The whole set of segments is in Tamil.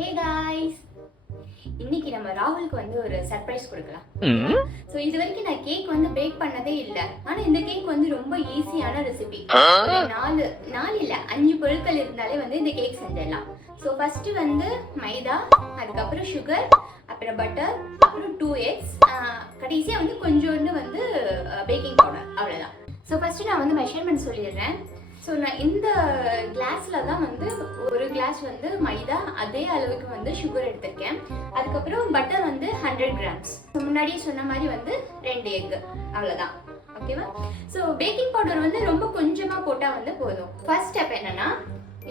ஹே காய்ஸ், இன்னைக்கு நம்ம ராகுலுக்கு வந்து ஒரு சர்ப்ரைஸ் கொடுக்கலாம். ஸோ இது வரைக்கும் நான் கேக் வந்து பேக் பண்ணதே இல்லை. ஆனால் இந்த கேக் வந்து ரொம்ப ஈஸியான ரெசிபி. நாலு இல்லை 5 பொருட்கள் இருந்தாலே வந்து இந்த கேக் செஞ்சிடலாம். ஸோ ஃபர்ஸ்ட் வந்து மைதா, அதுக்கப்புறம் சுகர், அப்புறம் பட்டர், அப்புறம் 2 eggs, கடைசியாக வந்து கொஞ்சோண்டு வந்து பேக்கிங் பவுடர், அவ்வளோதான். ஸோ ஃபர்ஸ்ட் நான் வந்து மெஷர்மெண்ட் சொல்லிடுறேன். ஸோ நான் இந்த கிளாஸில் தான் வந்து ஒரு கிளாஸ் வந்து மைதா, அதே அளவுக்கு வந்து சுகர் எடுத்திருக்கேன். அதுக்கப்புறம் பட்டர் வந்து 100 grams. முன்னாடியே சொன்ன மாதிரி வந்து 2 egg, அவ்வளோதான். ஓகேவா? ஸோ பேக்கிங் பவுடர் வந்து ரொம்ப கொஞ்சமாக போட்டால் வந்து போதும். ஃபர்ஸ்ட் ஸ்டெப் என்னன்னா,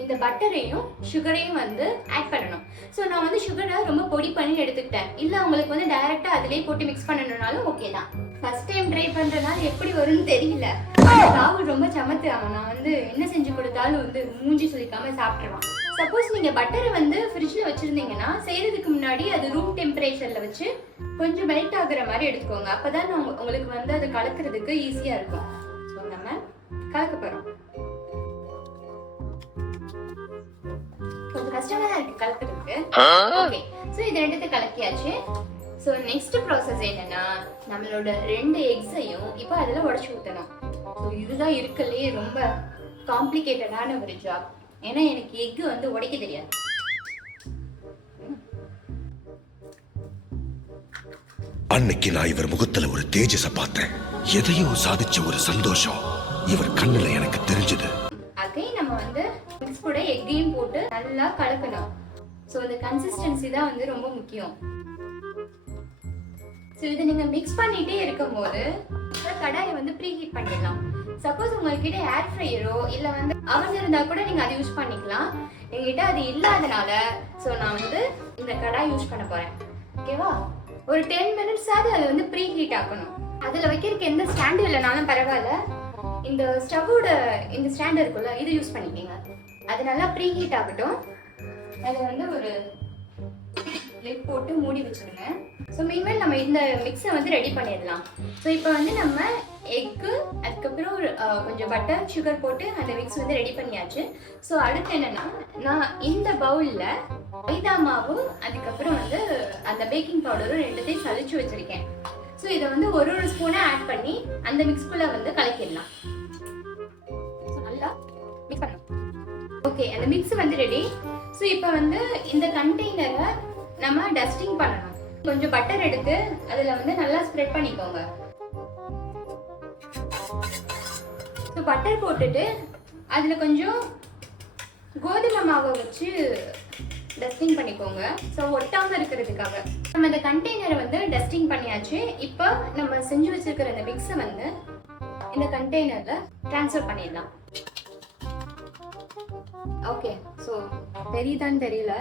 இந்த பட்டரையும் சுகரையும் வந்து ஆட் பண்ணணும். ஸோ நான் வந்து சுகரை ரொம்ப பொடி பண்ணி எடுத்துக்கிட்டேன். இல்லை உங்களுக்கு வந்து டைரெக்டாக அதிலே போட்டு மிக்ஸ் பண்ணணும்னாலும் ஓகே தான். ஃபர்ஸ்ட் டைம் ட்ரை பண்ணுறதுனால எப்படி வரும்னு தெரியல. ராகுல் ரொம்ப சமத்துவாங்க. நான் வந்து என்ன செஞ்சு கொடுத்தாலும் வந்து மூஞ்சி சொல்லிக்காம சாப்பிட்ருவான். சப்போஸ் நீங்கள் பட்டரை வந்து ஃப்ரிட்ஜில் வச்சுருந்தீங்கன்னா செய்கிறதுக்கு முன்னாடி அது ரூம் டெம்பரேச்சரில் வச்சு கொஞ்சம் மெல்ட் ஆகுற மாதிரி எடுத்துக்கோங்க. அப்போ தான் உங்களுக்கு வந்து அது கலக்கிறதுக்கு ஈஸியாக இருக்கும். ஸோ நம்ம கலக்க போகிறோம். கொஞ்சம் கஷ்டமா தான் இருக்கு கலக்கிறதுக்கு. ஓகே, சோ இது ரெண்டுத்தையும் கலக்கியாச்சு. சோ நெக்ஸ்ட் ப்ராசஸ் என்னன்னா, நம்மளோட 2 எக்ஸையும் இப்போ அதுல உடைச்சு ஊத்தணும். சோ இதுதான் இருக்கலே ரொம்ப காம்ப்ளிகேட்டடான ஒரு ஜாப். ஏன்னா எனக்கு எக் வந்து உடைக்க தெரியாது. அன்னைக்கு நான் இவர் முகத்துல ஒரு தேஜஸ பார்த்தேன். எதையும் சாதிச்ச ஒரு சந்தோஷம் இவர் கண்ணுல எனக்கு தெரிஞ்சது. அதே நம்ம வந்து மிக்ஸ் கூட எக்கையும் போட்டு நல்லா கலக்கணும். ஸோ இந்த கன்சிஸ்டன்சி தான் வந்து ரொம்ப முக்கியம். ஸோ இதை நீங்க மிக்ஸ் பண்ணிட்டே இருக்கும்போது கடாயை வந்து ப்ரீ ஹீட் பண்ணிடலாம். சப்போஸ் உங்ககிட்ட ஏர் ஃப்ரையரோ இல்ல வந்து அவன் இருந்தா கூட நீங்க அதை யூஸ் பண்ணிக்கலாம். என்கிட்ட அது இல்லாதனால ஸோ நான் வந்து இந்த கடாய் யூஸ் பண்ண போறேன். ஓகேவா? ஒரு 10 minutes ஆகுது அதை வந்து ப்ரீ ஹீட் ஆக்கணும். அதுல வைக்கிறதுக்கு எந்த ஸ்டாண்டும் இல்லைனாலும் பரவாயில்ல, இந்த ஸ்டவ்வோட இந்த ஸ்டாண்ட் இருக்குல்ல, இது யூஸ் பண்ணிக்கோங்க. அது நல்லா ப்ரீ ஹீட் ஆகட்டும். அதை வந்து ஒரு லிட் போட்டு மூடி வச்சுருங்க. ஸோ மீன்வேல் நம்ம இந்த மிக்ஸை வந்து ரெடி பண்ணிடலாம். ஸோ இப்போ வந்து நம்ம எக்கு, அதுக்கப்புறம் கொஞ்சம் பட்டர், சுகர் போட்டு அந்த மிக்ஸ் வந்து ரெடி பண்ணியாச்சு. ஸோ அடுத்து என்னன்னா, நான் இந்த பவுலில் மைதா மாவு, அதுக்கப்புறம் வந்து அந்த பேக்கிங் பவுடரும் ரெண்டுத்தையும் சலிச்சு வச்சுருக்கேன். ஸோ இதை வந்து ஒரு ஸ்பூனை ஆட் பண்ணி அந்த மிக்ஸ்குள்ளே வந்து கலக்கிடலாம். ஸோ நல்லா மிக்ஸ் பண்ணணும். ஓகே, அந்த மிக்ஸ் வந்து ரெடி. ஸோ இப்போ வந்து இந்த கண்டெய்னரை நம்ம டஸ்டிங் பண்ணணும். கொஞ்சம் பட்டர் எடுத்து அதில் வந்து நல்லா ஸ்ப்ரெட் பண்ணிக்கோங்க. ஸோ பட்டர் போட்டுட்டு அதில் கொஞ்சம் கோதுமை மாவை வச்சு டஸ்டிங் பண்ணிக்கோங்க. ஸோ ஒட்டாமல் இருக்கிறதுக்காக நம்ம இந்த கண்டெய்னரை வந்து டஸ்டிங் பண்ணியாச்சு. இப்போ நம்ம செஞ்சு வச்சிருக்கிற இந்த மிக்ஸை வந்து இந்த கண்டெய்னரில் ட்ரான்ஸ்ஃபர் பண்ணிடலாம். ஓகே, ஸோ தெரியுதான்னு தெரியல.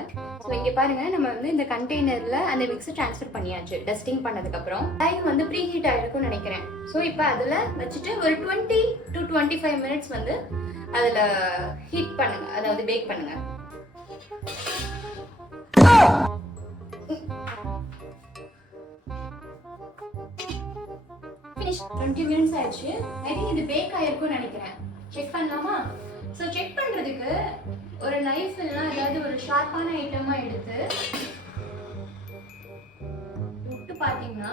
ஸோ இங்கே பாருங்க, நம்ம வந்து இந்த கண்டெய்னரில் அந்த மிக்ஸை ட்ரான்ஸ்ஃபர் பண்ணியாச்சு டஸ்டிங் பண்ணதுக்கப்புறம். டைம் வந்து ப்ரீ ஹீட் ஆகிருக்கும்னு நினைக்கிறேன். ஸோ இப்போ அதில் வச்சுட்டு ஒரு 20 to 25 minutes வந்து அதில் ஹீட் பண்ணுங்க, அதாவது பேக் பண்ணுங்க. ஃபினிஷ். 20 minutes ஆயிடுச்சு. ஐ திங்க் இது பேக் ஆகிருக்கும்னு நினைக்கிறேன். செக் பண்ணலாமா? ஸோ செக் பண்ணுறதுக்கு ஒரு நைஃப் இல்லைனா ஏதாவது ஒரு ஷார்ப்பான ஐட்டமாக எடுத்து விட்டு பார்த்தீங்கன்னா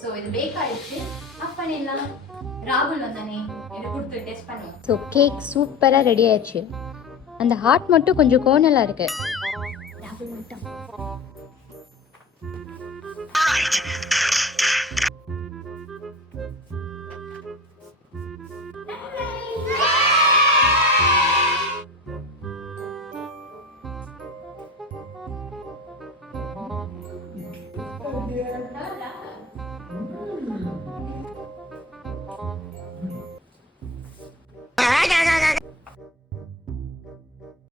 ஸோ இது பேக் ஆயிடுச்சு. ஆஃப் பண்ணிடலாம். ராகுல் வந்தானே, இதை கொடுத்து டெஸ்ட் பண்ணுவோம். ஸோ கேக் சூப்பராக ரெடி ஆயிடுச்சு. அந்த ஹார்ட் மட்டும் கொஞ்சம் கோணலாக இருக்கு. ராகுல் மட்டும்